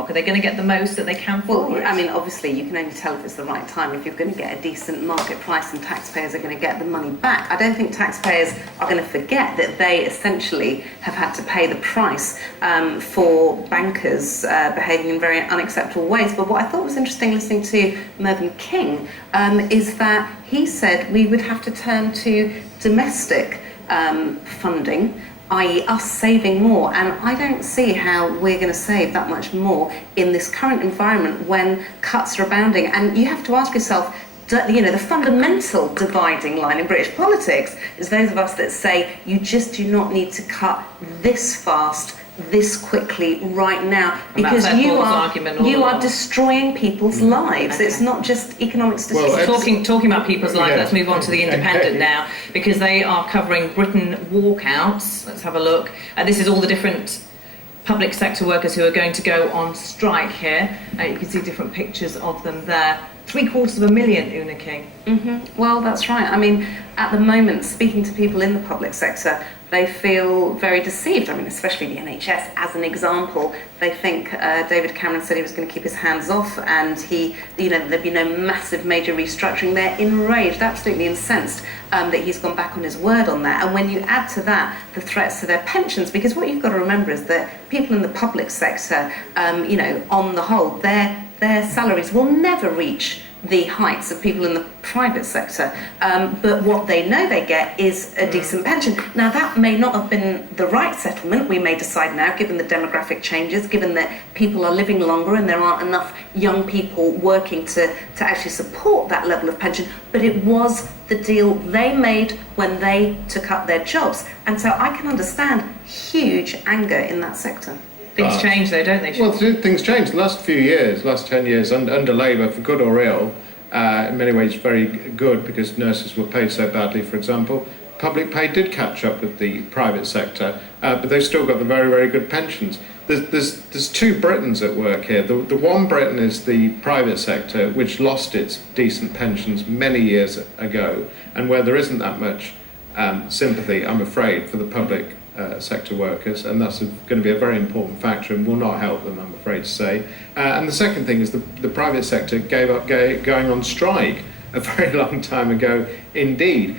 block? Are they going to get the most that they can for it? I mean, obviously, you can only tell if it's the right time, if you're going to get a decent market price and taxpayers are going to get the money back. I don't think taxpayers are going to forget that they essentially have had to pay the price for bankers behaving in very unacceptable ways. But what I thought was interesting listening to Mervyn King is that he said we would have to turn to domestic funding, i.e. us saving more, and I don't see how we're going to save that much more in this current environment when cuts are abounding. And you have to ask yourself, the fundamental dividing line in British politics is those of us that say you just do not need to cut this fast, this quickly, right now, because you are destroying people's lives. Okay. It's not just economic statistics. Well, talking about people's lives, let's move on to the Independent now, because they are covering Britain walkouts. Let's have a look. This is all the different public sector workers who are going to go on strike here. You can see different pictures of them there. 750,000, Una King. Well, that's right. I mean, at the moment, speaking to people in the public sector, they feel very deceived. I mean, especially the NHS, as an example. They think David Cameron said he was going to keep his hands off, and there'd be no massive major restructuring. They're enraged, absolutely incensed that he's gone back on his word on that. And when you add to that the threats to their pensions, because what you've got to remember is that people in the public sector, on the whole, their salaries will never reach the heights of people in the private sector, but what they know they get is a decent pension. Now, that may not have been the right settlement, we may decide now, given the demographic changes, given that people are living longer and there aren't enough young people working to actually support that level of pension, but it was the deal they made when they took up their jobs. And so I can understand huge anger in that sector. Things change though, don't they? Well, things change. The last 10 years, under Labour, for good or ill, in many ways very good, because nurses were paid so badly, for example. Public pay did catch up with the private sector, but they've still got the very, very good pensions. There's two Britons at work here. The one Britain is the private sector, which lost its decent pensions many years ago, and where there isn't that much sympathy, I'm afraid, for the public sector workers, and that's going to be a very important factor and will not help them, I'm afraid to say. And the second thing is the private sector gave up going on strike a very long time ago indeed.